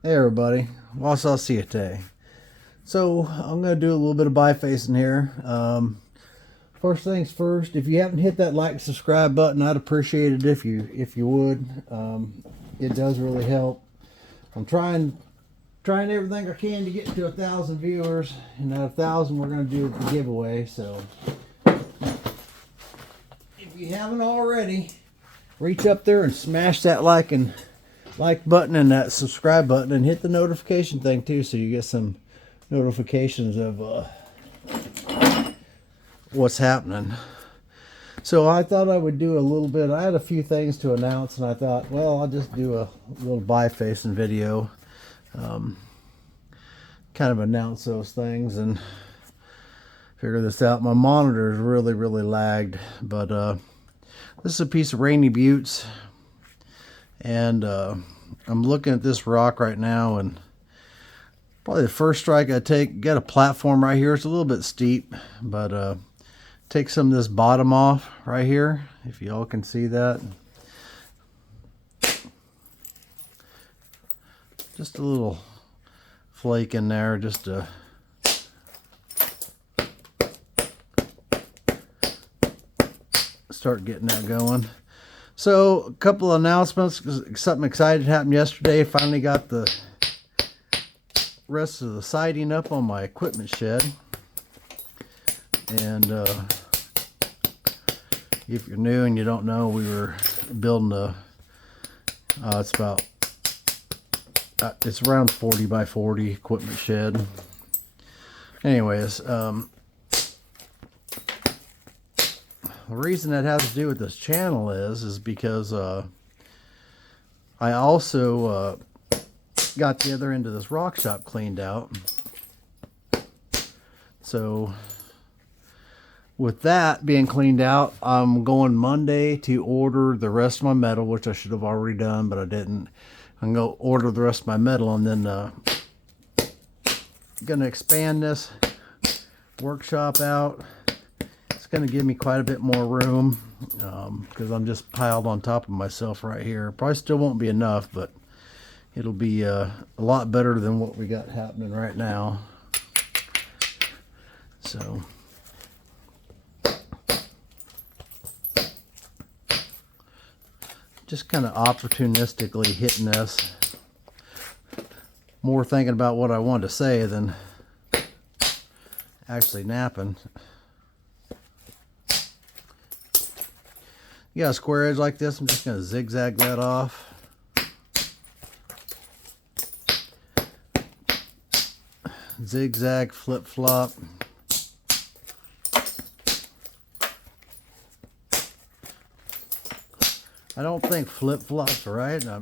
Hey everybody, well, I'll see you today. So I'm going to do a little bit of bifacing here. First things first, if you haven't hit that like and subscribe button, I'd appreciate it if you would. It does really help. I'm trying everything I can to get to 1,000 viewers, and at 1,000 we're going to do the giveaway. So if you haven't already, reach up there and smash that like button and that subscribe button, and hit the notification thing too, so you get some notifications of what's happening. So I thought I would do a little bit. I had a few things to announce, and I thought, well, I'll just do a little bifacing video, kind of announce those things and figure this out. My monitor is really lagged, but this is a piece of Rainy Buttes, and I'm looking at this rock right now, and probably the first strike I take, get a platform right here. It's a little bit steep, but take some of this bottom off right here, if y'all can see that. Just a little flake in there, just to start getting that going. So a couple of announcements. Something exciting happened yesterday. Finally got the rest of the siding up on my equipment shed, and if you're new and you don't know, we were building it's around 40 by 40 equipment shed. Anyways, the reason that has to do with this channel is because I also got the other end of this rock shop cleaned out. So with that being cleaned out, I'm going Monday to order the rest of my metal, which I should have already done, but I didn't. I'm going to order the rest of my metal, and then going to expand this workshop out. It's going to give me quite a bit more room, because I'm just piled on top of myself right here. Probably still won't be enough, but it'll be a lot better than what we got happening right now. So just kind of opportunistically hitting this, more thinking about what I wanted to say than actually napping. You got a square edge like this, I'm just going to zigzag that off. Zigzag, flip flop. I don't think flip flop's right. I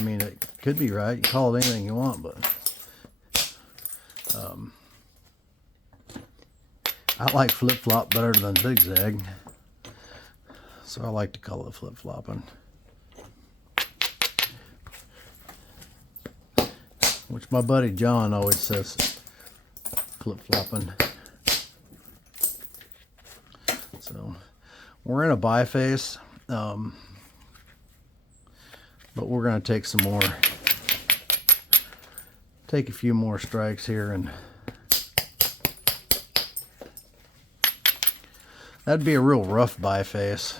mean, it could be right. You call it anything you want, but I like flip flop better than zigzag, so I like to call it flip flopping. Which my buddy John always says flip flopping. So we're in a biface. But we're going to take a few more strikes here, and that'd be a real rough biface,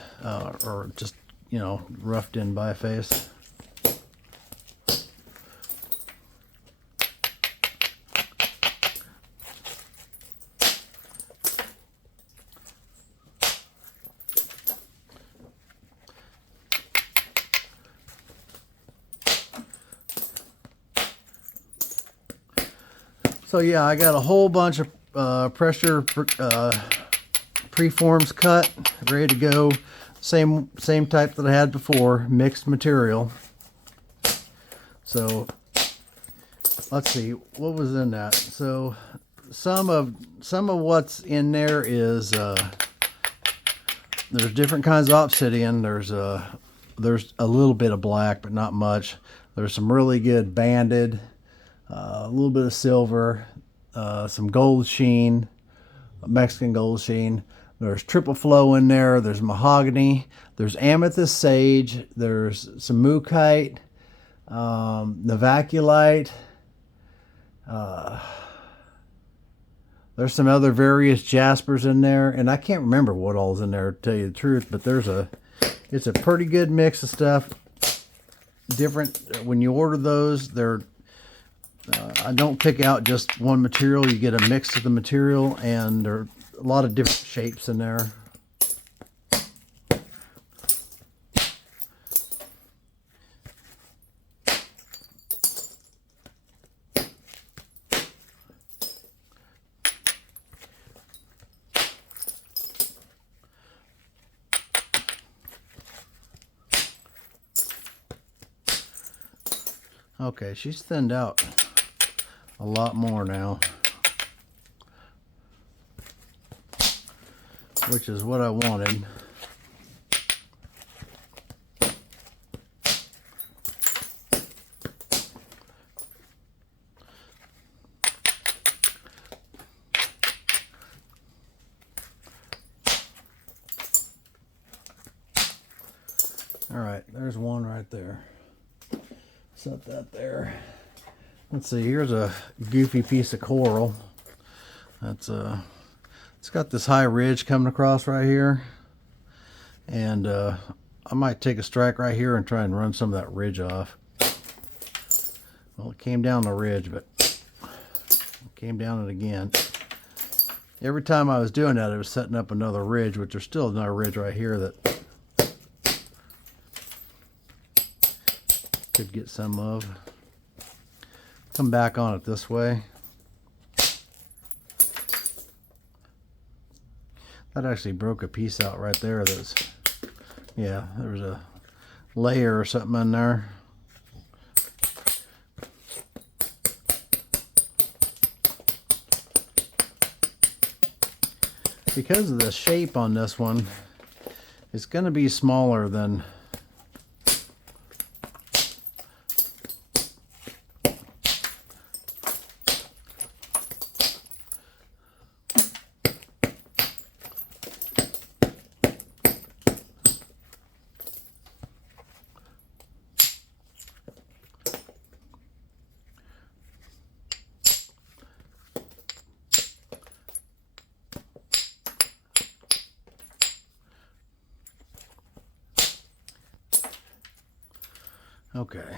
or just, roughed in biface. So yeah, I got a whole bunch of pressure preforms cut, ready to go. Same type that I had before, mixed material. So let's see what was in that. So some of what's in there is there's different kinds of obsidian. There's a little bit of black, but not much. There's some really good banded. A little bit of silver, some gold sheen, Mexican gold sheen. There's triple flow in there. There's mahogany. There's amethyst sage. There's some mookaite. The Vaculite. There's some other various Jaspers in there, and I can't remember what all's in there to tell you the truth, but it's a pretty good mix of stuff. Different when you order those, I don't pick out just one material. You get a mix of the material, and there are a lot of different shapes in there. Okay, she's thinned out a lot more now, which is what I wanted. All right, there's one right there. Set that there. Let's see, here's a goofy piece of coral. It's got this high ridge coming across right here, and I might take a strike right here and try and run some of that ridge off. Well, it came down the ridge, but it came down it again. Every time I was doing that, it was setting up another ridge, which there's still another ridge right here that could get some of. Come back on it this way. That actually broke a piece out right there. Yeah, there was a layer or something in there. Because of the shape on this one, it's going to be smaller than okay.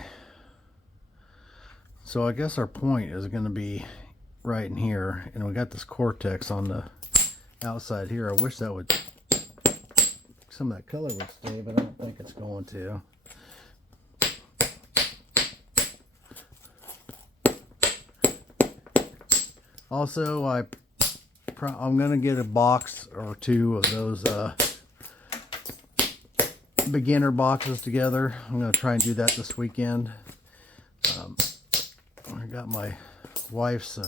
So I guess our point is going to be right in here, and we got this cortex on the outside here. I wish that would, some of that color would stay, but I don't think it's going to. Also, I'm going to get a box or two of those beginner boxes together. I'm going to try and do that this weekend. I got my wife's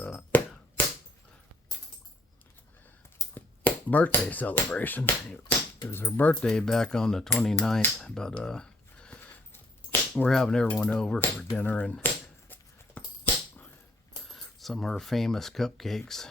birthday celebration. It was her birthday back on the 29th, but we're having everyone over for dinner and some of her famous cupcakes.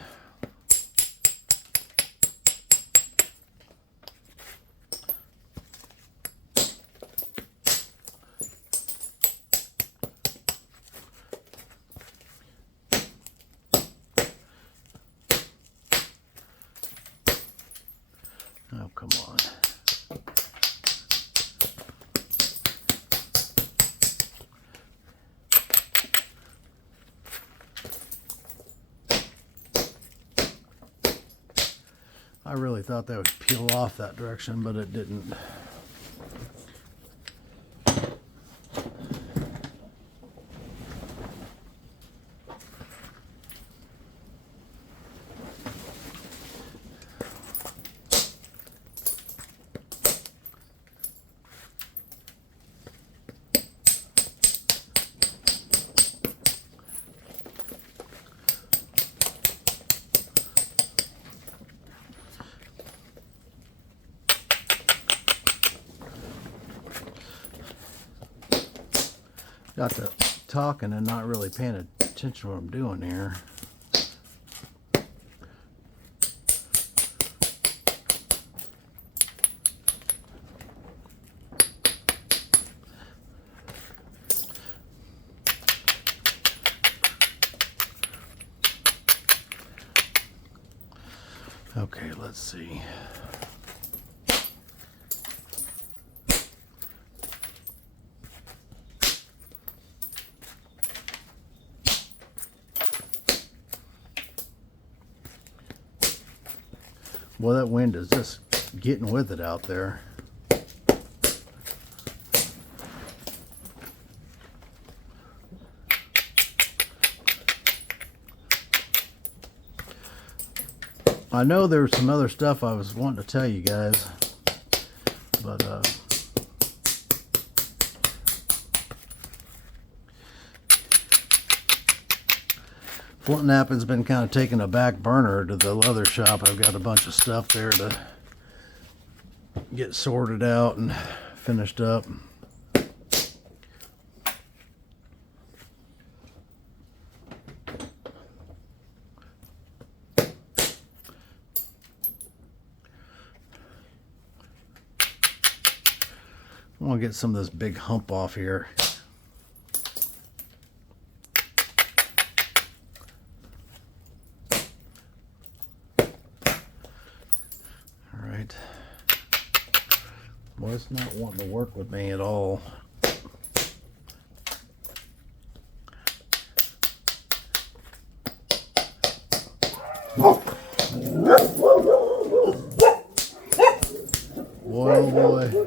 Oh, come on. I really thought that would peel off that direction, but it didn't. Got to talking and not really paying attention to what I'm doing here. see. Well, that wind is just getting with it out there. I know there's some other stuff I was wanting to tell you guys, but Flint Nappin's been kind of taking a back burner to the leather shop. I've got a bunch of stuff there to get sorted out and finished up. I want to get some of this big hump off here. All right. Well, it's not wanting to work with me at all. Boy, oh boy.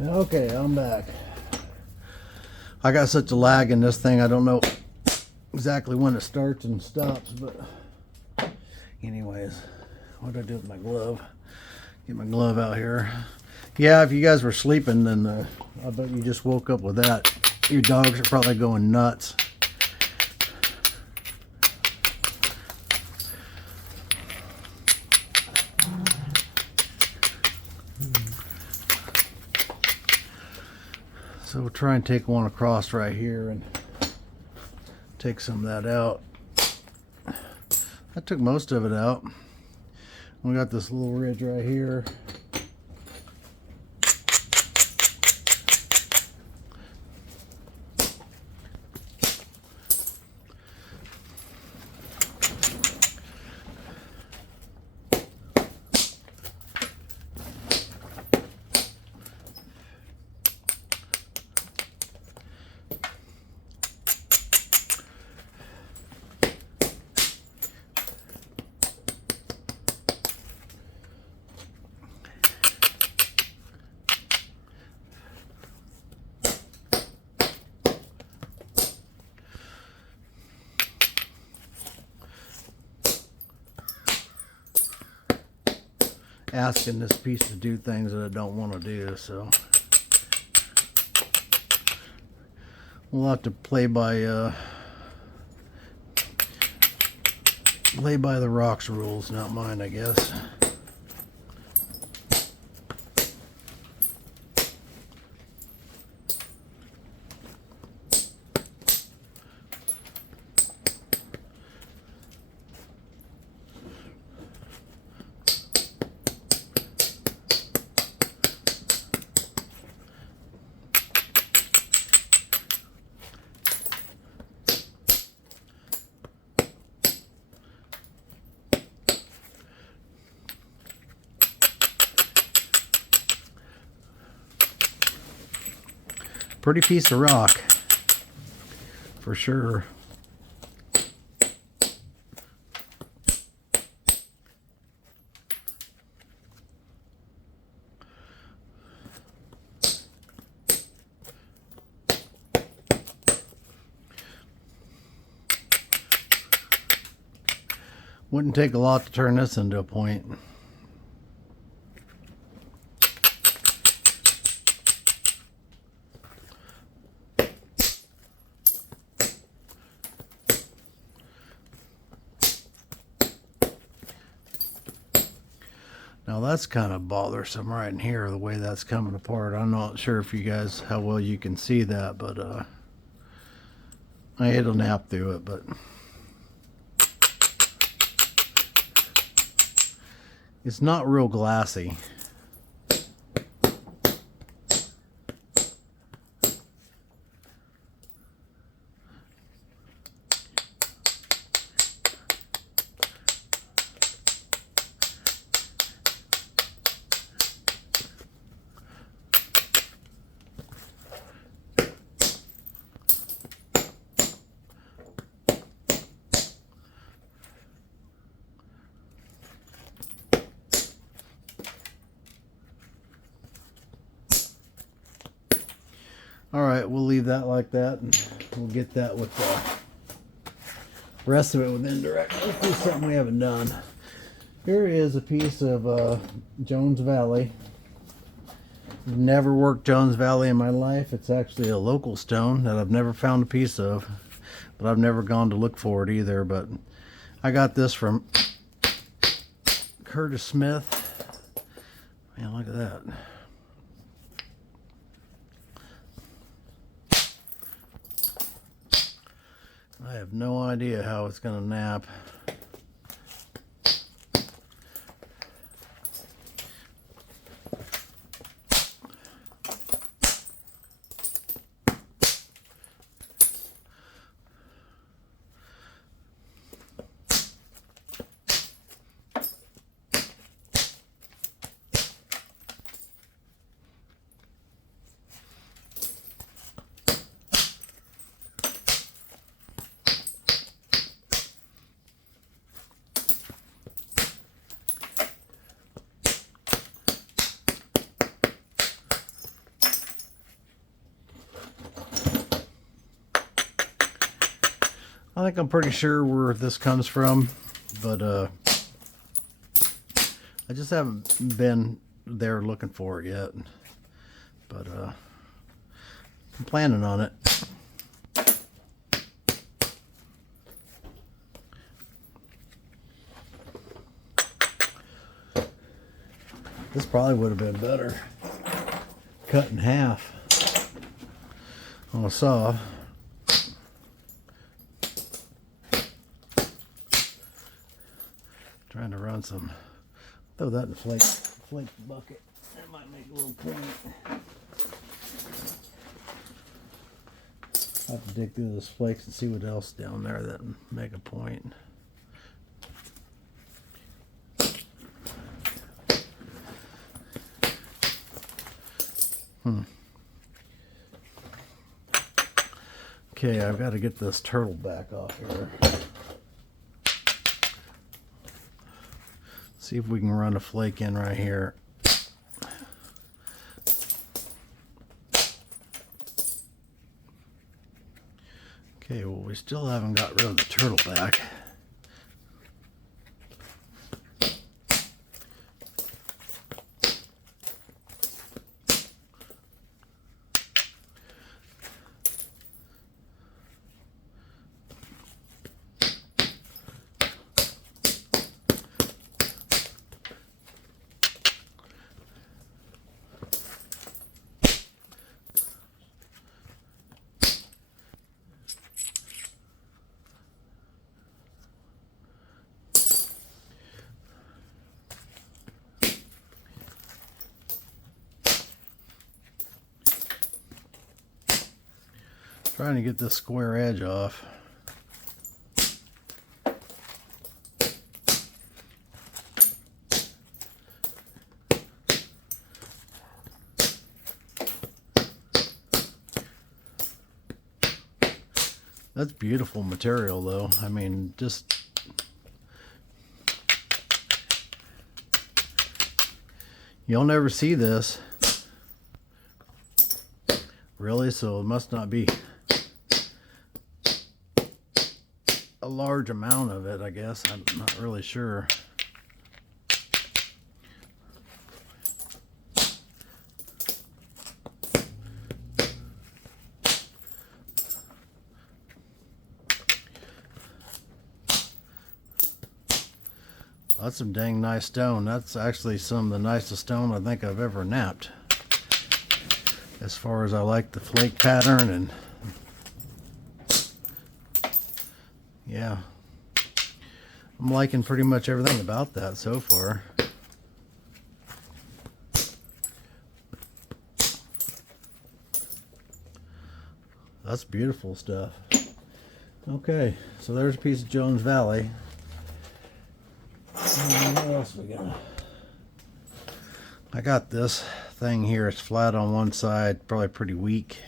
Okay, I'm back. I got such a lag in this thing, I don't know exactly when it starts and stops, but anyways, what do I do with my glove? Get my glove out here. Yeah, if you guys were sleeping, then I bet you just woke up with that. Your dogs are probably going nuts. So we'll try and take one across right here and take some of that out. I took most of it out. We got this little ridge right here. Asking this piece to do things that I don't want to do, so we'll have to play by the rocks rules, not mine, I guess. Pretty piece of rock, for sure. Wouldn't take a lot to turn this into a point. Now that's kind of bothersome right in here, the way that's coming apart. I'm not sure if you guys, how well you can see that, but I hit a nap through it, but it's not real glassy. we'll leave that like that, and we'll get that with the rest of it with indirect. Let's do something we haven't done. Here is a piece of Jones Valley. Never worked Jones Valley in my life. It's actually a local stone that I've never found a piece of, but I've never gone to look for it either. But I got this from Curtis Smith. Man, look at that. I have no idea how it's going to nap. I think I'm pretty sure where this comes from, but I just haven't been there looking for it yet. But I'm planning on it. This probably would have been better cut in half on a saw. Trying to run some, throw that in the flake bucket. That might make a little point. I have to dig through those flakes and see what else down there that make a point. Okay, I've got to get this turtle back off here. See if we can run a flake in right here. Okay, well, we still haven't got rid of the turtle back. Trying to get this square edge off. That's beautiful material though. I mean, just you'll never see this. Really? So it must not be a large amount of it, I guess. I'm not really sure. That's some dang nice stone. That's actually some of the nicest stone I think I've ever napped. As far as I like the flake pattern, and yeah, I'm liking pretty much everything about that so far. That's beautiful stuff. Okay, so there's a piece of Jones Valley. What else we got? I got this thing here. It's flat on one side, probably pretty weak.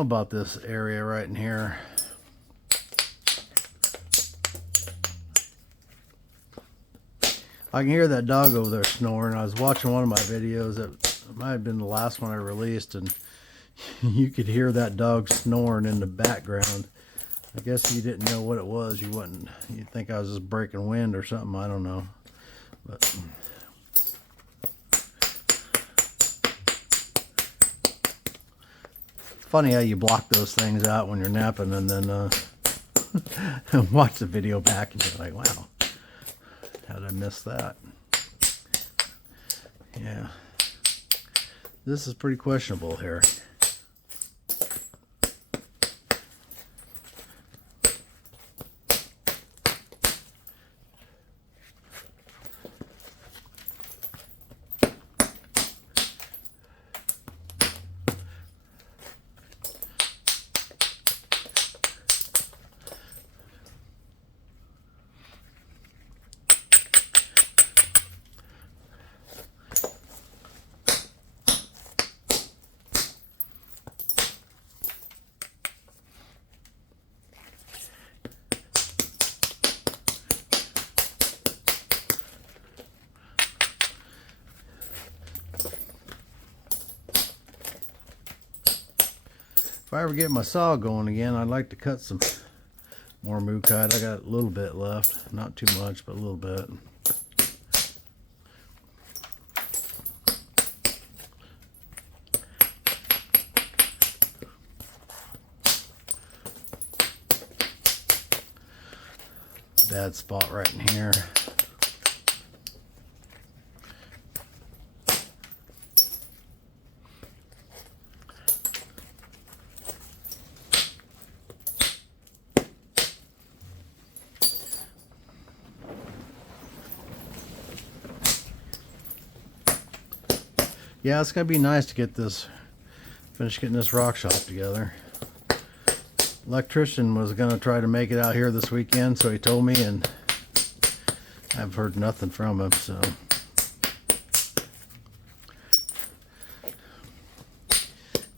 know about this area right in here. I can hear that dog over there snoring. I was watching one of my videos. It might have been the last one I released, and you could hear that dog snoring in the background. I guess if you didn't know what it was, you'd think I was just breaking wind or something. I don't know. But it's funny how you block those things out when you're napping and then watch the video back and you're like, wow, how did I miss that? Yeah. This is pretty questionable here. If I ever get my saw going again, I'd like to cut some more moo kite. I got a little bit left. Not too much, but a little bit. Bad spot right in here. Yeah, it's gonna be nice to get this, finish getting this rock shop together. Electrician was gonna try to make it out here this weekend, so he told me, and I've heard nothing from him, so.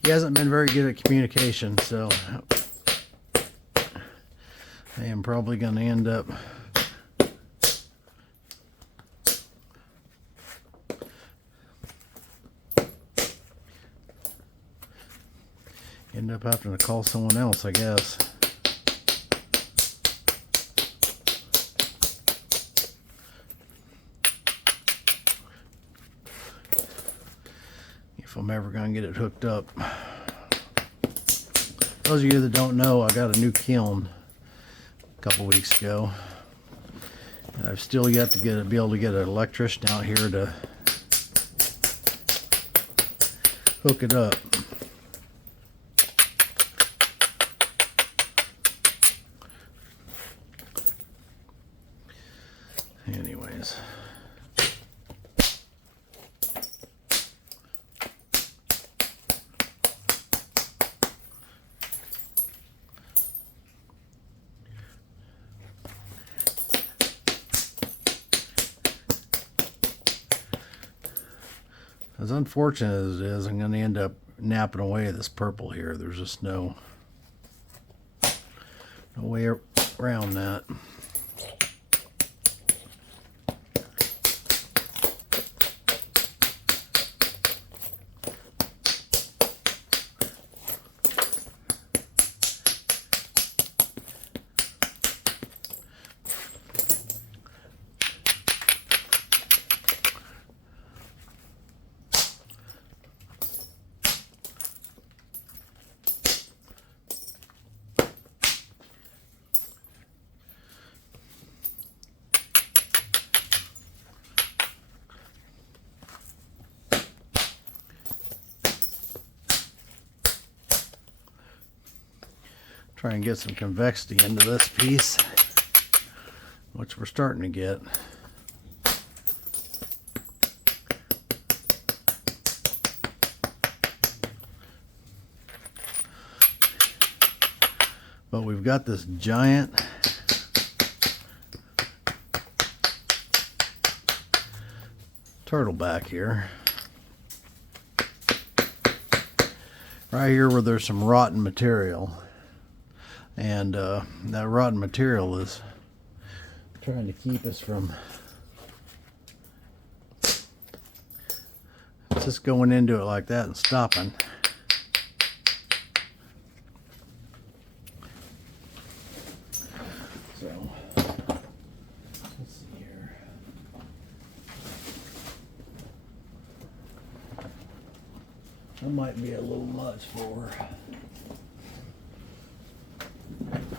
He hasn't been very good at communication, so I am probably gonna end up having to call someone else, I guess. If I'm ever going to get it hooked up. Those of you that don't know, I got a new kiln a couple weeks ago. And I've still yet to be able to get an electrician out here to hook it up. Anyways, as unfortunate as it is, I'm going to end up napping away this purple here. There's just no way around that. Try and get some convexity into this piece, which we're starting to get. But we've got this giant turtle back here. right here where there's some rotten material, and that rotten material is trying to keep us from just going into it like that and stopping. So let's see here. That might be a little much for her.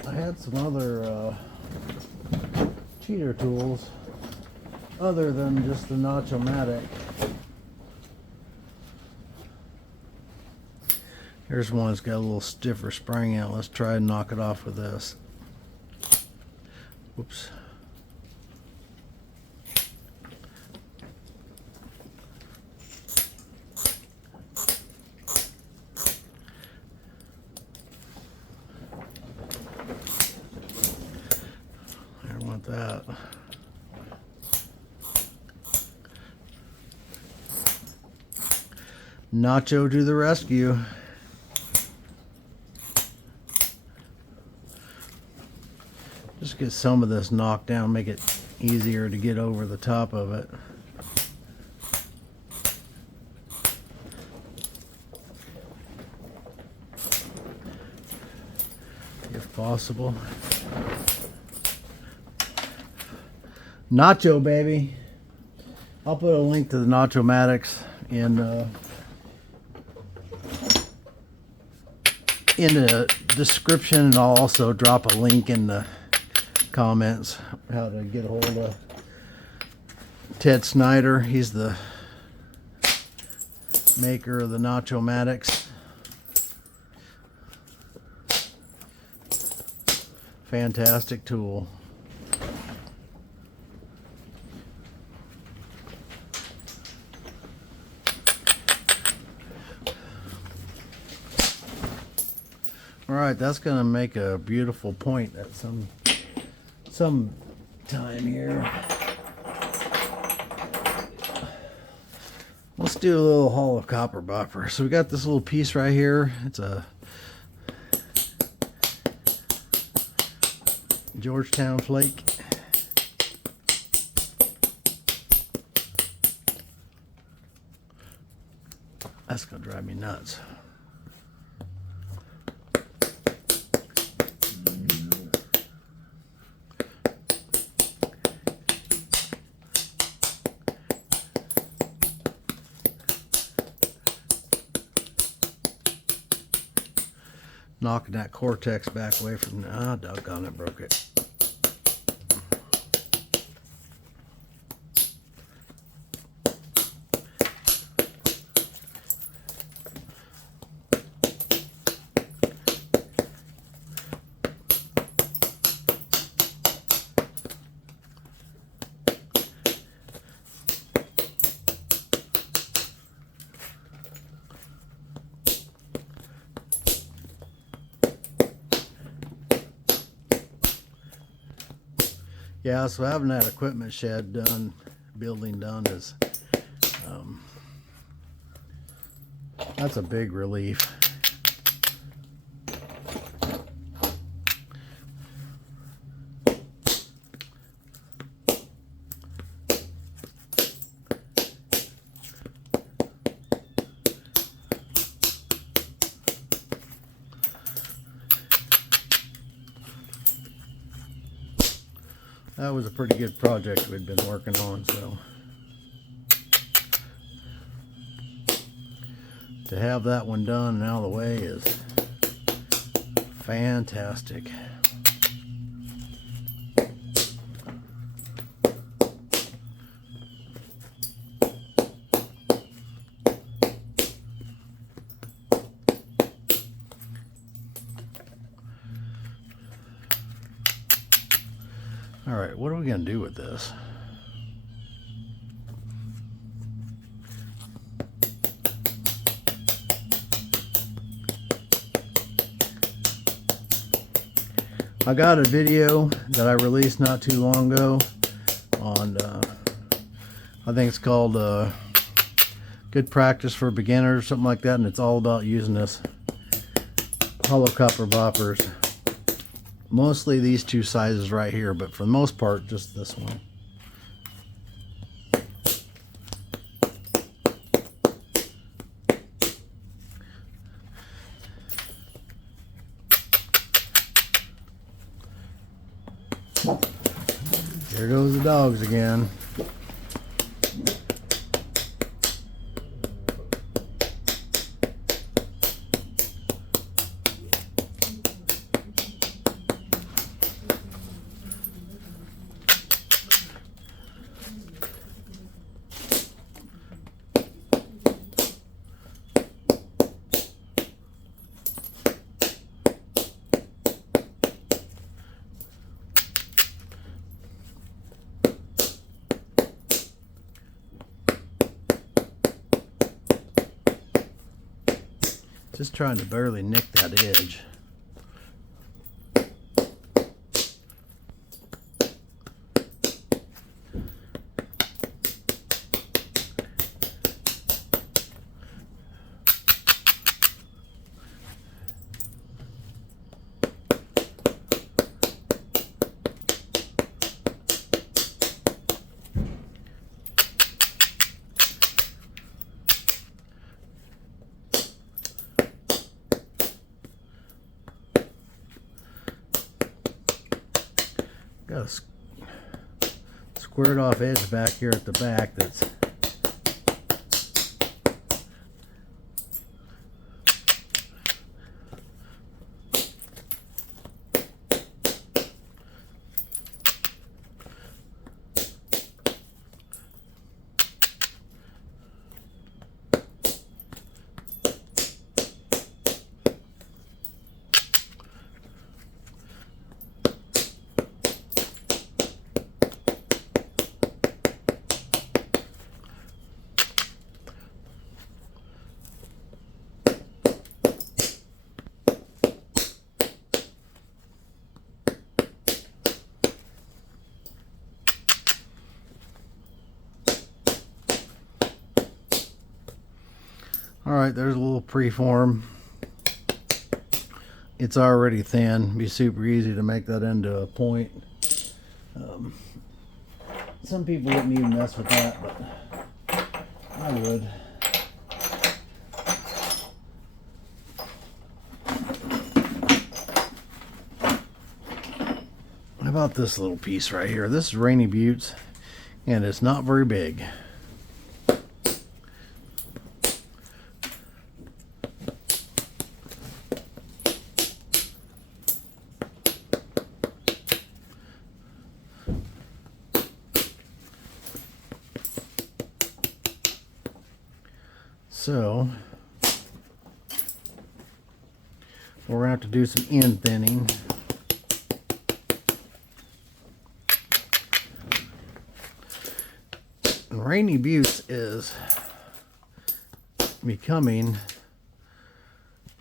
I had some other cheater tools other than just the Nacho-Matic. Here's one that's got a little stiffer spring in it. Let's try and knock it off with this. Whoops. I don't want that. Nacho to the rescue. Just get some of this knocked down, make it easier to get over the top of it. If possible. Nacho, baby. I'll put a link to the Nacho-Matics in the description, and I'll also drop a link in the comments how to get a hold of Ted Snyder. He's the maker of the Nacho-Matics. Fantastic tool. All right, that's going to make a beautiful point at some time here. Let's do a little hollow copper buffer. So we got this little piece right here. It's a Georgetown flake. That's gonna drive me nuts. Knocking that cortex back away from, doggone it, broke it. Yeah, so having that equipment shed done, building done is, that's a big relief. That was a pretty good project we'd been working on, so to have that one done and out of the way is fantastic. All right, what are we going to do with this? I got a video that I released not too long ago on, I think it's called Good Practice for Beginners, something like that, and it's all about using this hollow copper boppers. Mostly these two sizes right here, but for the most part, just this one. Here goes the dogs again. Just trying to barely nick that edge. Got a squared off edge back here at the back that's Alright, there's a little preform. It's already thin. It'd be super easy to make that into a point. Some people wouldn't even mess with that, but I would. How about this little piece right here? This is Rainy Buttes, and it's not very big. So we're going to have to do some end thinning. And Rainy Buttes is becoming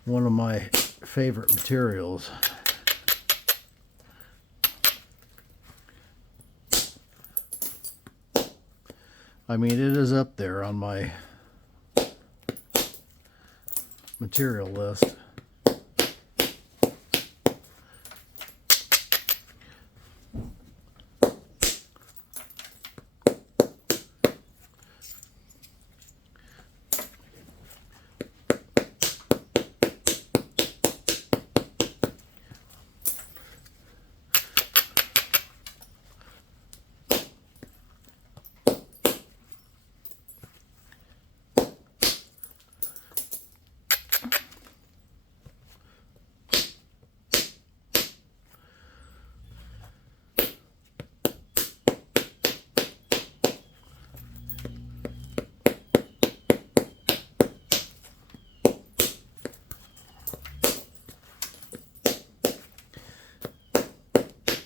one of my favorite materials. I mean, it is up there on my material list.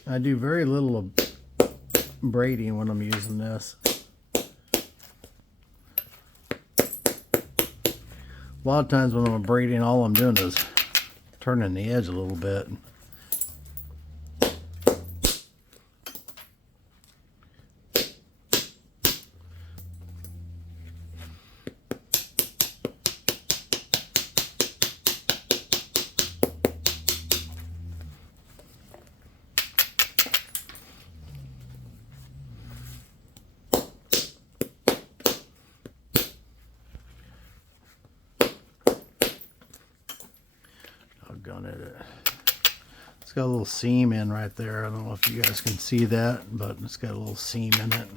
I do very little of braiding when I'm using this. A lot of times when I'm braiding, all I'm doing is turning the edge a little bit. down at it. It's got a little seam in right there. I don't know if you guys can see that, but it's got a little seam in it.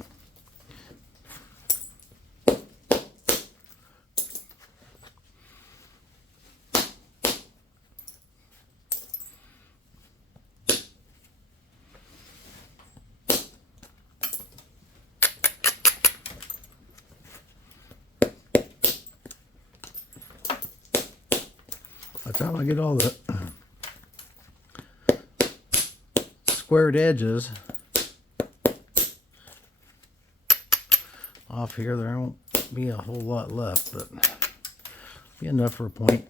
By the time I get all the squared edges off here, there won't be a whole lot left, but be enough for a point.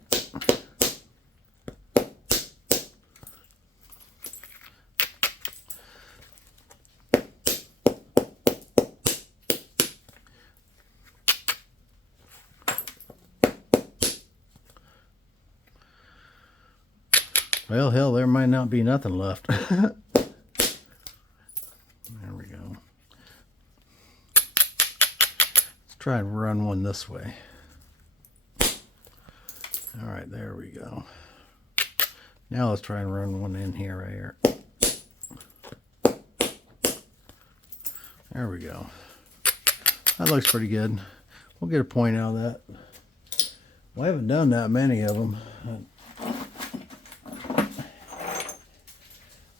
Well, hell, there might not be nothing left. There we go. Let's try and run one this way. All right, there we go. Now let's try and run one in here, right here. There we go. That looks pretty good. We'll get a point out of that. We haven't done that many of them.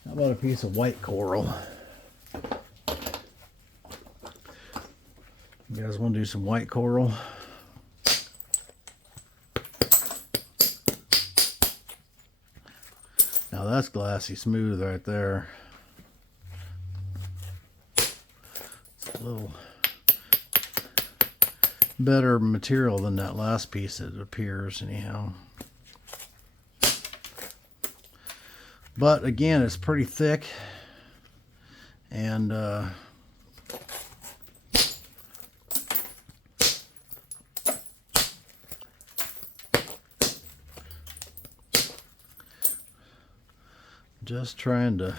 How about a piece of white coral? You guys want to do some white coral? Now that's glassy smooth right there. It's a little better material than that last piece, it appears, anyhow. But again, it's pretty thick, and just trying to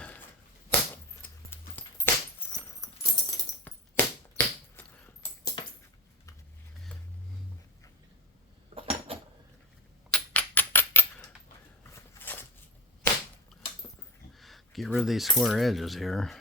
get rid of these square edges here.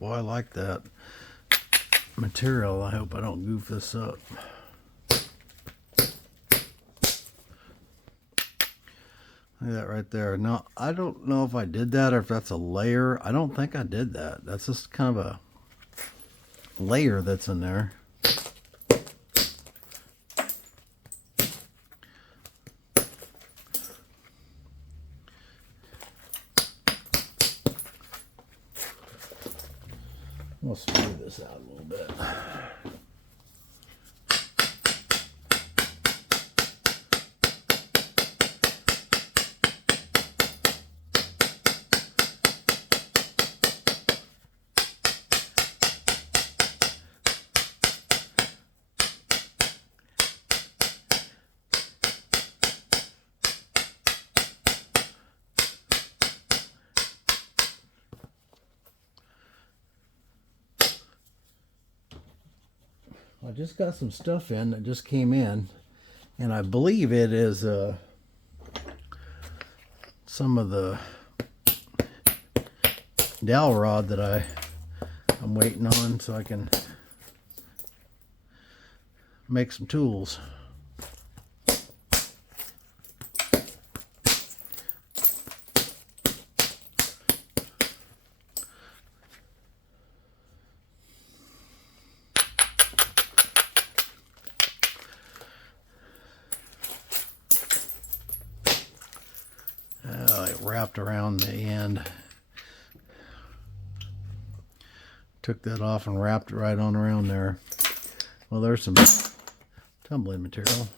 Boy, I like that material. I hope I don't goof this up. Look at that right there. Now, I don't know if I did that or if that's a layer. I don't think I did that. That's just kind of a layer that's in there. We'll smooth this out a little bit. I just got some stuff in that just came in, and I believe it is some of the dowel rod that I'm waiting on so I can make some tools. Wrapped around the end. Took that off and wrapped it right on around there. Well, there's some tumbling material,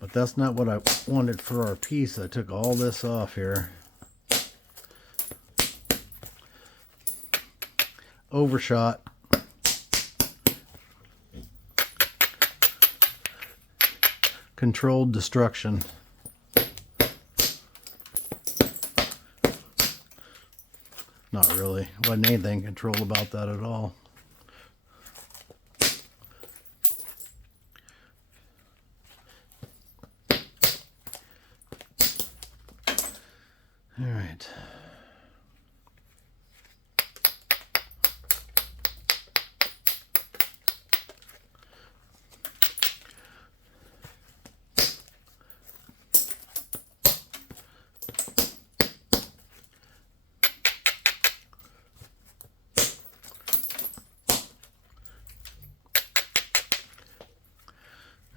but that's not what I wanted for our piece. I took all this off here. Overshot. controlled destruction. Not really. Wasn't anything controlled about that at all. All right.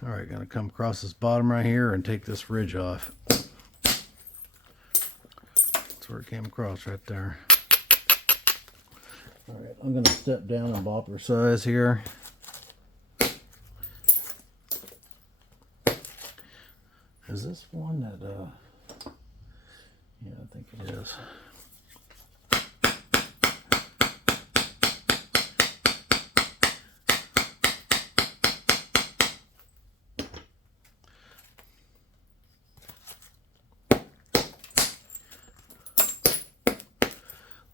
All right, gonna come across this bottom right here and take this ridge off. That's where it came across right there. All right, I'm gonna step down in bopper size here. Is this one that, yeah, I think it is.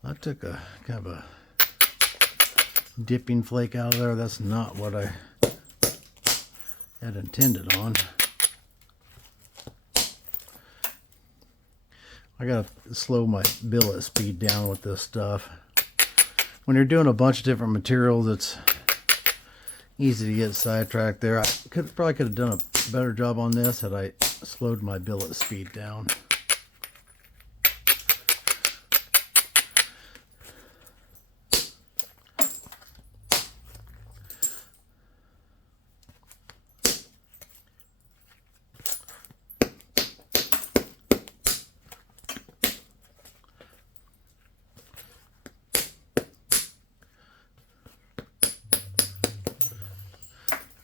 I took a kind of a dipping flake out of there. That's not what I had intended on. I gotta slow my billet speed down with this stuff. When you're doing a bunch of different materials, it's easy to get sidetracked there. I probably could have done a better job on this had I slowed my billet speed down.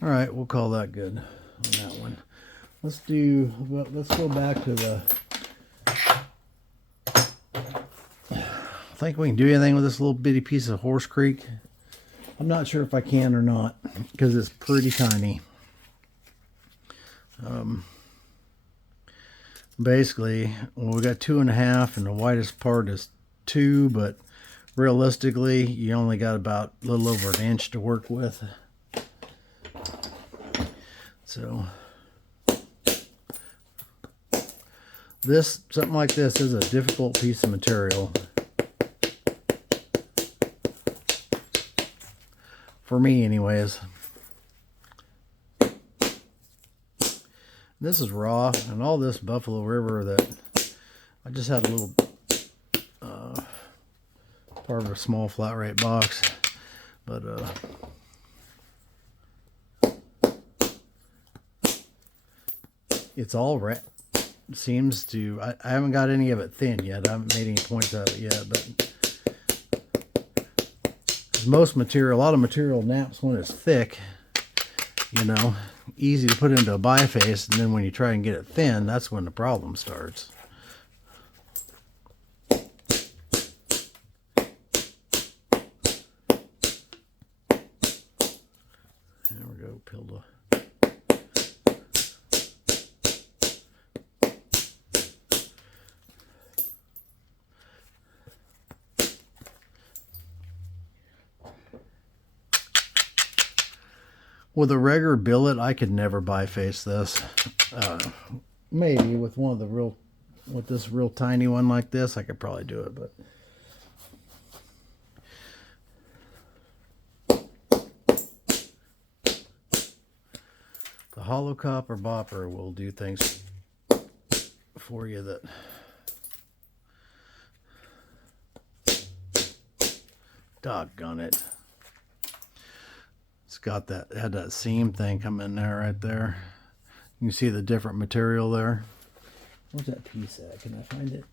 All right, we'll call that good on that one. Let's go back to the, think we can do anything with this little bitty piece of horse creek. I'm not sure if I can or not because it's pretty tiny. Basically, well, we got 2.5 and the widest part is 2, but realistically you only got about a little over 1 inch to work with. So something like this is a difficult piece of material. For me anyways. This is raw, and all this Buffalo River that I just had a little part of a small flat rate box, but it's all red. Seems to, I haven't got any of it thin yet. I haven't made any points out of it yet, but most material, a lot of material naps when it's thick, you know, easy to put into a biface, and then when you try and get it thin, that's when the problem starts. There we go, Pilda. With a regular billet, I could never biface this. Maybe with this real tiny one like this, I could probably do it, but the hollow copper bopper will do things for you that doggone it. Got that, had that seam thing come in there right there. You can see the different material there. Where's that piece at? Can I find it?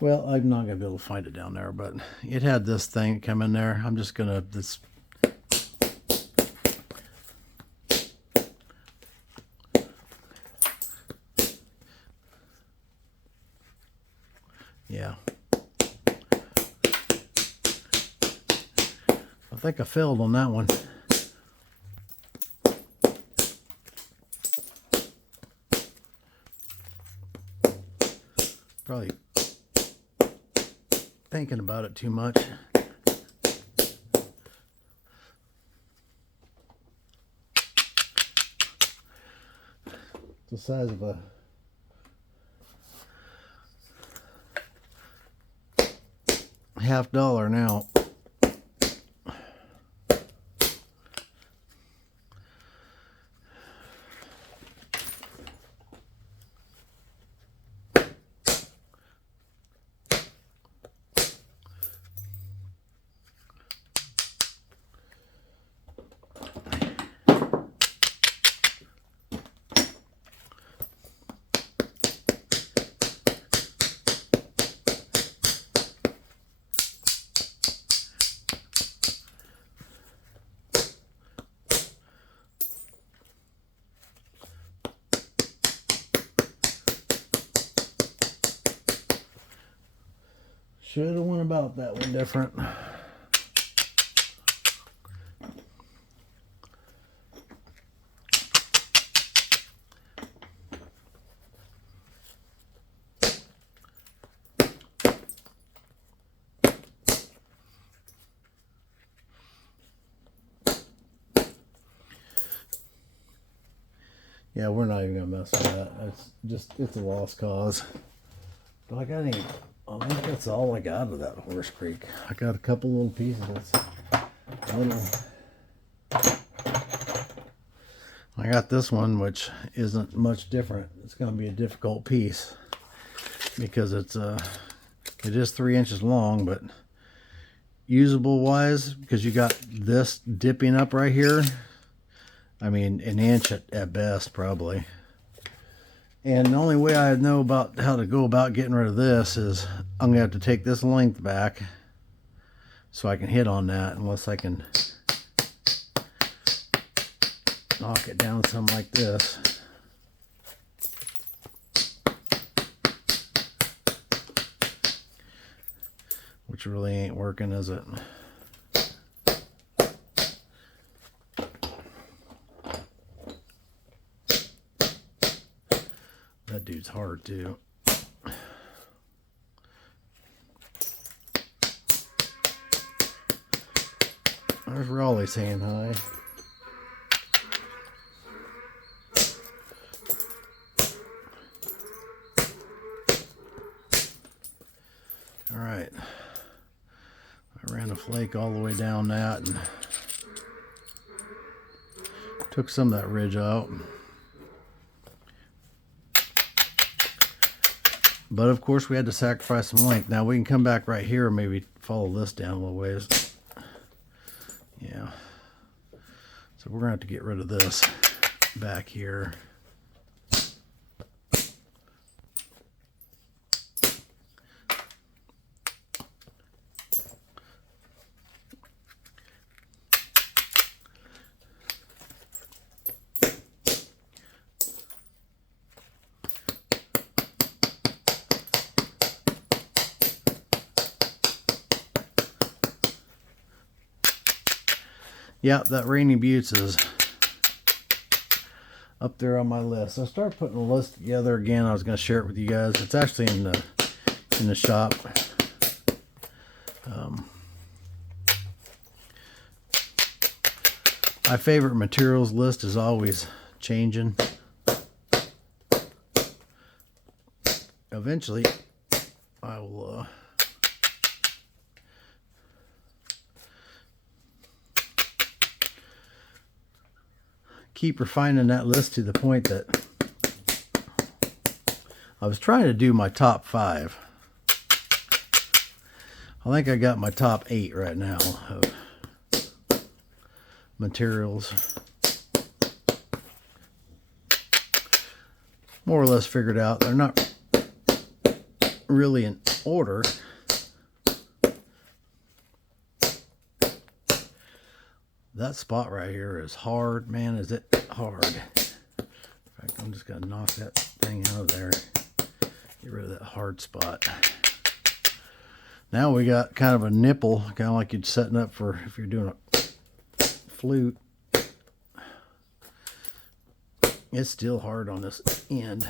Well, I'm not gonna be able to find it down there, but it had this thing come in there. I'm just gonna yeah. I think I failed on that one. Probably thinking about it too much. It's the size of a $50 now. Should have went about that one different. Yeah, we're not even gonna mess with that. It's a lost cause. But I think that's all I got of that Horse Creek. I got a couple little pieces. I got this one, which isn't much different. It's gonna be a difficult piece because it is 3 inches long, but usable wise, because you got this dipping up right here. I mean, an inch at best, probably. And the only way I know about how to go about getting rid of this is I'm gonna have to take this length back so I can hit on that, unless I can knock it down some like this. Which really ain't working, is it? That dude's hard too. There's Raleigh saying hi. All right. I ran a flake all the way down that and took some of that ridge out. But of course we had to sacrifice some length. Now we can come back right here and maybe follow this down a little ways. Yeah. So we're gonna have to get rid of this back here. Yeah, that Rainy Buttes is up there on my list. I started putting a list together again. I was going to share it with you guys. It's actually in the shop. My favorite materials list is always changing. Eventually, I will keep refining that list to the point that I was trying to do my top 5. I think I got my top 8 right now of materials. More or less figured out. They're not really in order. That spot right here is hard, man. Is it hard? In fact, I'm just gonna knock that thing out of there. Get rid of that hard spot. Now we got kind of a nipple, kind of like you'd setting up for if you're doing a flute. It's still hard on this end.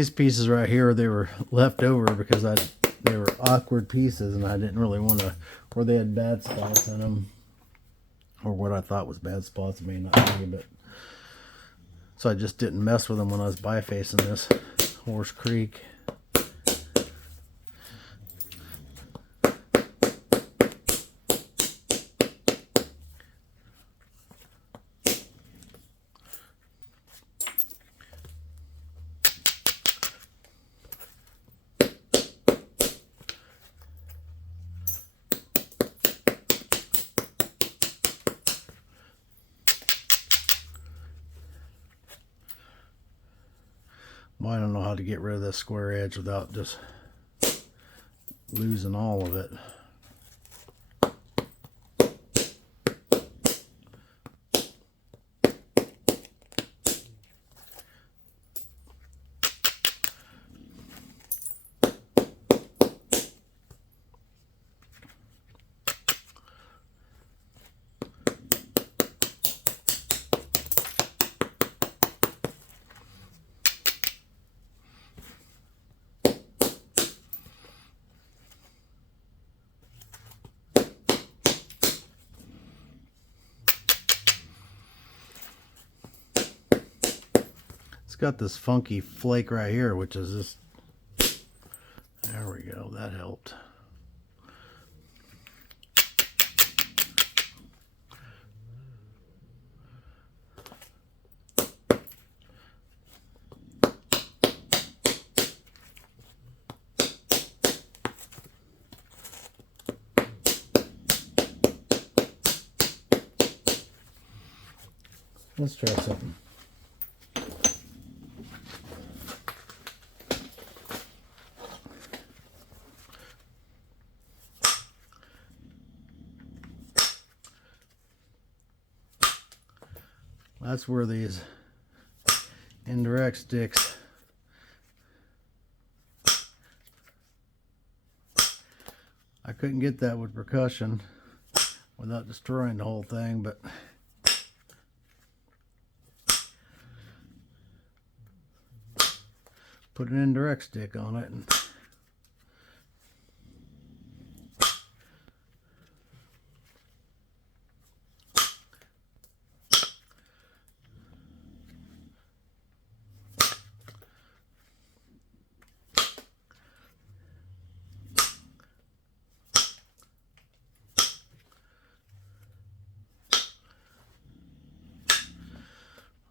These pieces right here, they were left over because they were awkward pieces, and I didn't really want to, or they had bad spots in them, or what I thought was bad spots, may not be, but so I just didn't mess with them when I was bifacing this Horse Creek. Well, I don't know how to get rid of this square edge without just losing all of it. Got this funky flake right here, which is just, there we go, that helped. Let's try something. That's where these indirect sticks, I couldn't get that with percussion without destroying the whole thing, but put an indirect stick on it and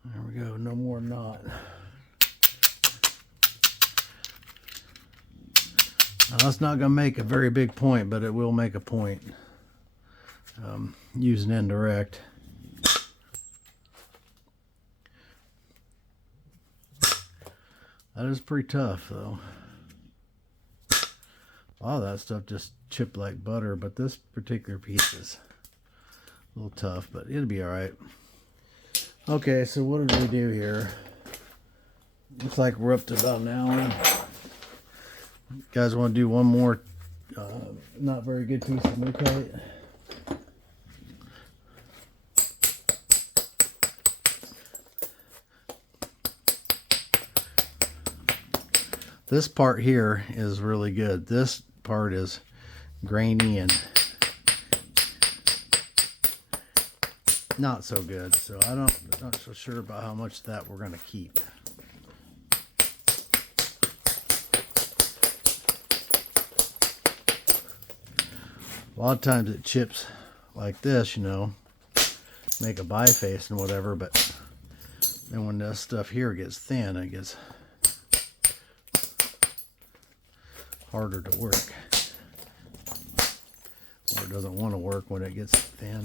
there we go, no more knot. Now that's not going to make a very big point, but it will make a point using indirect. That is pretty tough though. A lot of that stuff just chipped like butter, but this particular piece is a little tough, but it'll be all right. Okay, so what did we do here? Looks like we're up to about an hour. You guys want to do one more not very good piece of Mucite? This part here is really good. This part is grainy and not so good. So I'm not so sure about how much that we're going to keep. A lot of times it chips like this, you know, make a biface and whatever, but then when this stuff here gets thin, it gets harder to work, or it doesn't want to work when it gets thin.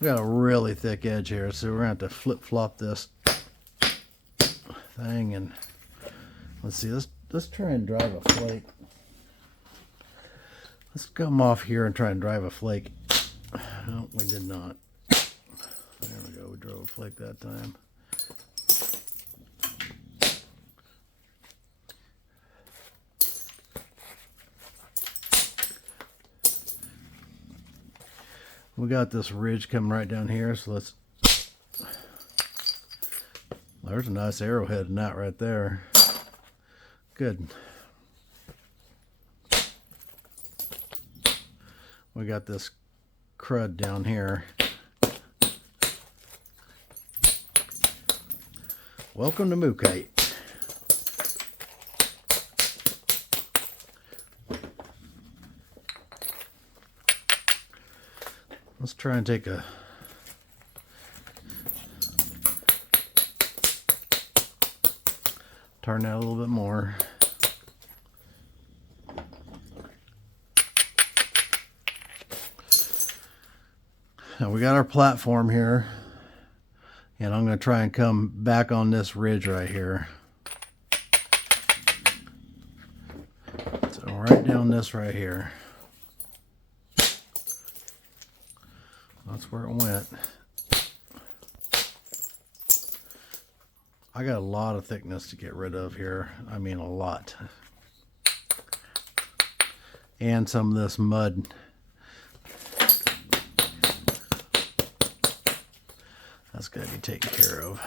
We got a really thick edge here, so we're gonna have to flip-flop this thing, and let's see, let's try and drive a flake. Let's come off here and try and drive a flake. No, we did not. There we go, we drove a flake that time. We got this ridge coming right down here, so let's there's a nice arrowhead in that right there. Good. We got this crud down here. Welcome to Mookite. Let's try and take a turn that a little bit more. Now we got our platform here, and I'm going to try and come back on this ridge right here. So right down this right here. That's where it went. I got a lot of thickness to get rid of here. I mean a lot. And some of this mud. That's got to be taken care of.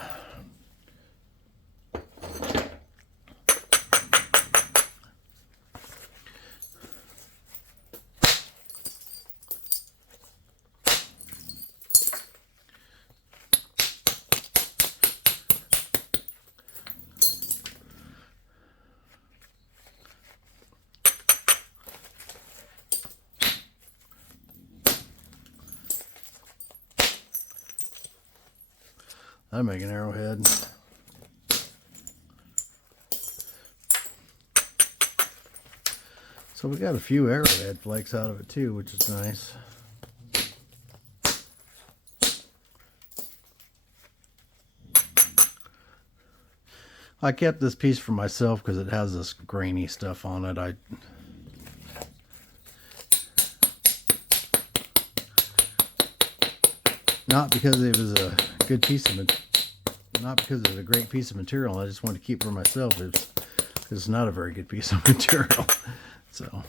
That'd make an arrowhead. So we got a few arrowhead flakes out of it too, which is nice. I kept this piece for myself because it has this grainy stuff on it. Not because it was a good piece of not because it's a great piece of material. I just wanted to keep for myself. It's not a very good piece of material. So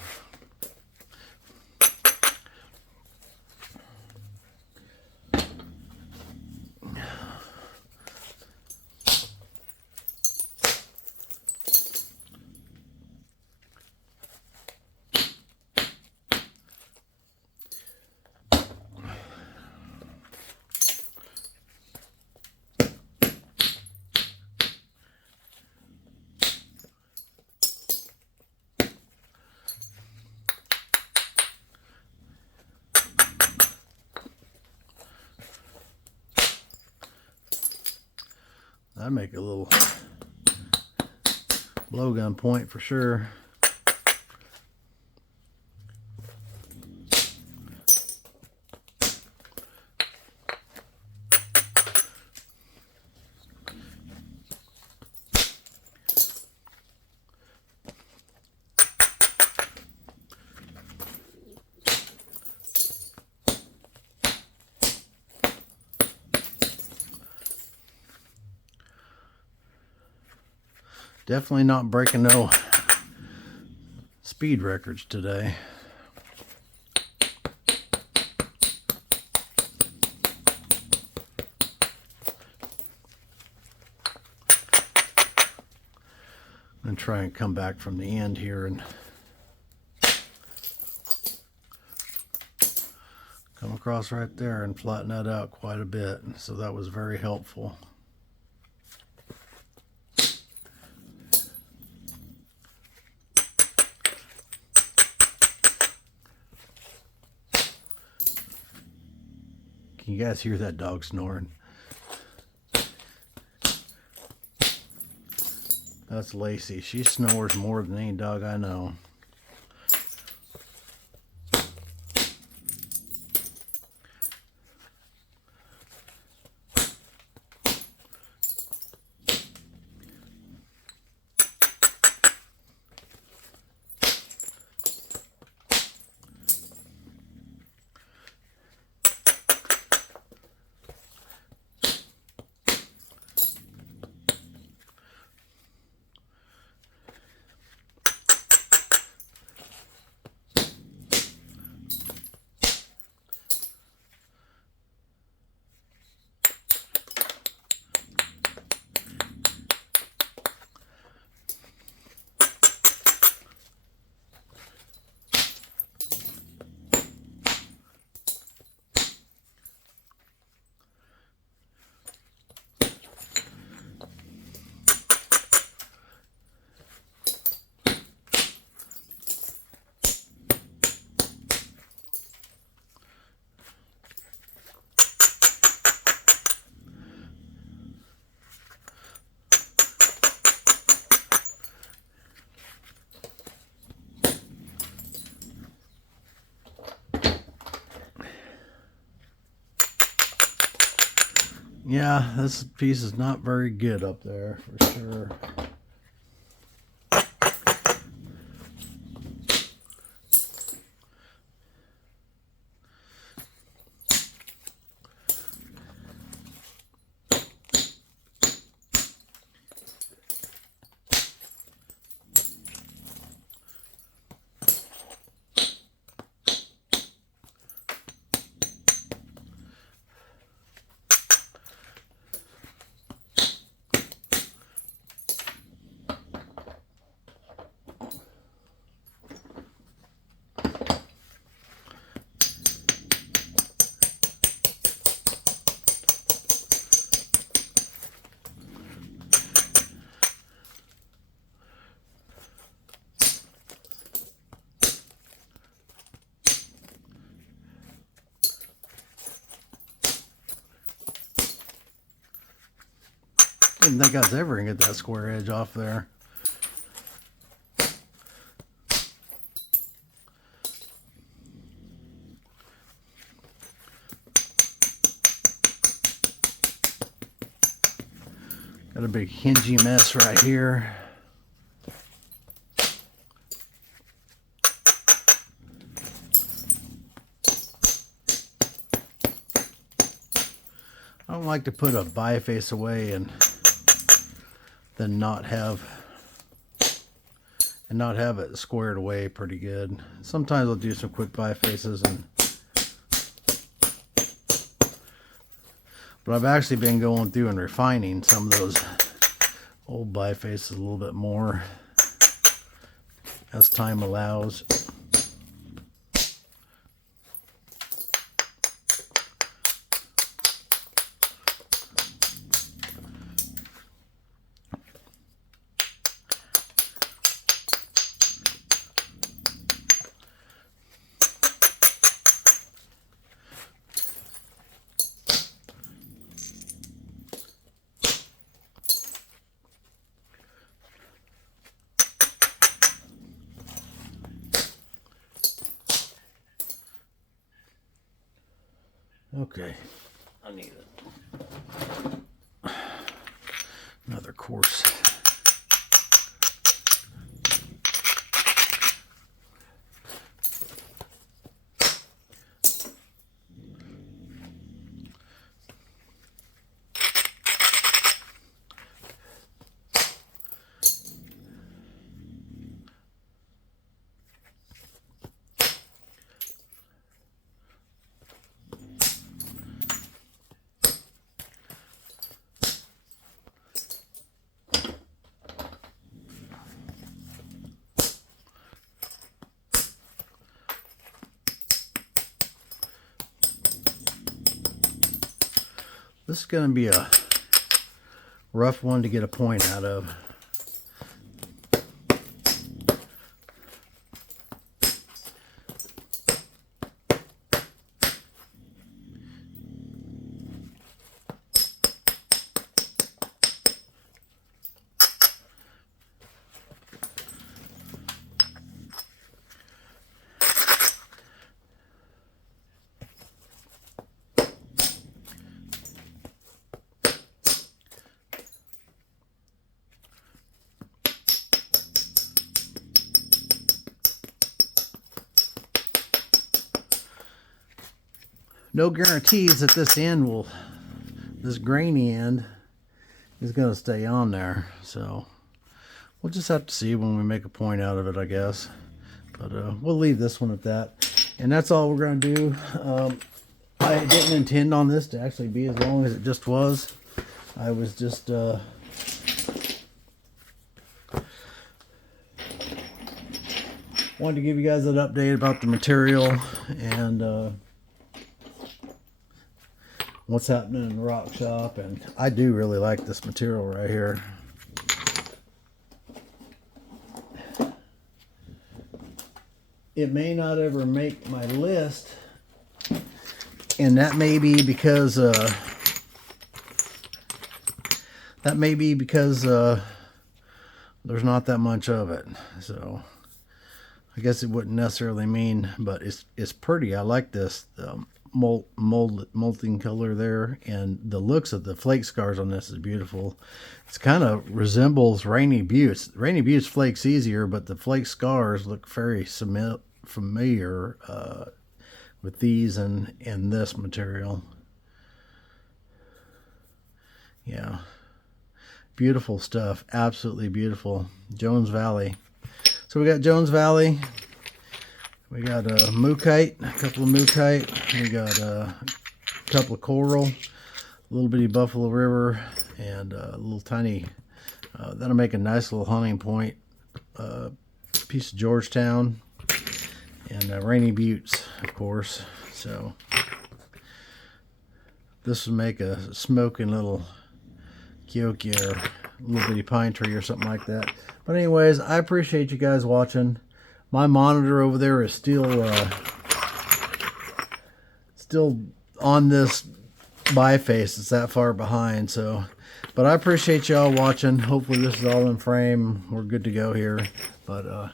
I make a little blowgun point for sure. Definitely not breaking no speed records today. And try and come back from the end here and come across right there and flatten that out quite a bit. So that was very helpful. Can you guys hear that dog snoring? That's Lacey. She snores more than any dog I know. Yeah, this piece is not very good up there for sure. Didn't think I was ever gonna get that square edge off there. Got a big hingy mess right here. I don't like to put a biface away and then not have it squared away pretty good. Sometimes I'll do some quick bifaces, but I've actually been going through and refining some of those old bifaces a little bit more as time allows. Okay, I need it. Another course. This is going to be a rough one to get a point out of. No guarantees that this grainy end is going to stay on there. So we'll just have to see when we make a point out of it, I guess. But we'll leave this one at that. And that's all we're going to do. I didn't intend on this to actually be as long as it just was. I was just wanted to give you guys an update about the material and what's happening in the rock shop. And I do really like this material right here. It may not ever make my list, and that may be because there's not that much of it. So I guess it wouldn't necessarily mean, but it's pretty. I like this. molting color there, and the looks of the flake scars on this is beautiful. It's kind of resembles Rainy Buttes. Rainy Buttes flakes easier, but the flake scars look very familiar with these and this material. Yeah, beautiful stuff. Absolutely beautiful. Jones Valley. So we got Jones Valley. We got a mookite, a couple of mookite. We got a couple of coral, a little bitty Buffalo River, and a little tiny. That'll make a nice little hunting point. Piece of Georgetown, and Rainy Buttes, of course. So this will make a smoking little Kyoki or a little bitty pine tree or something like that. But anyways, I appreciate you guys watching. My monitor over there is still on this biface. It's that far behind. So, but I appreciate y'all watching. Hopefully this is all in frame. We're good to go here. But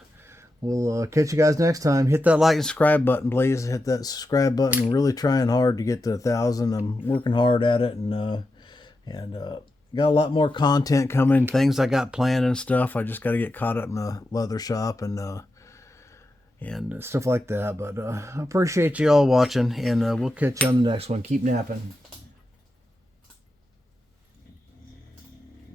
we'll catch you guys next time. Hit that like and subscribe button, please. Hit that subscribe button. I'm really trying hard to get to 1,000. I'm working hard at it, and got a lot more content coming. Things I got planned and stuff. I just got to get caught up in the leather shop and stuff like that. But I appreciate you all watching, and we'll catch you on the next one. Keep napping.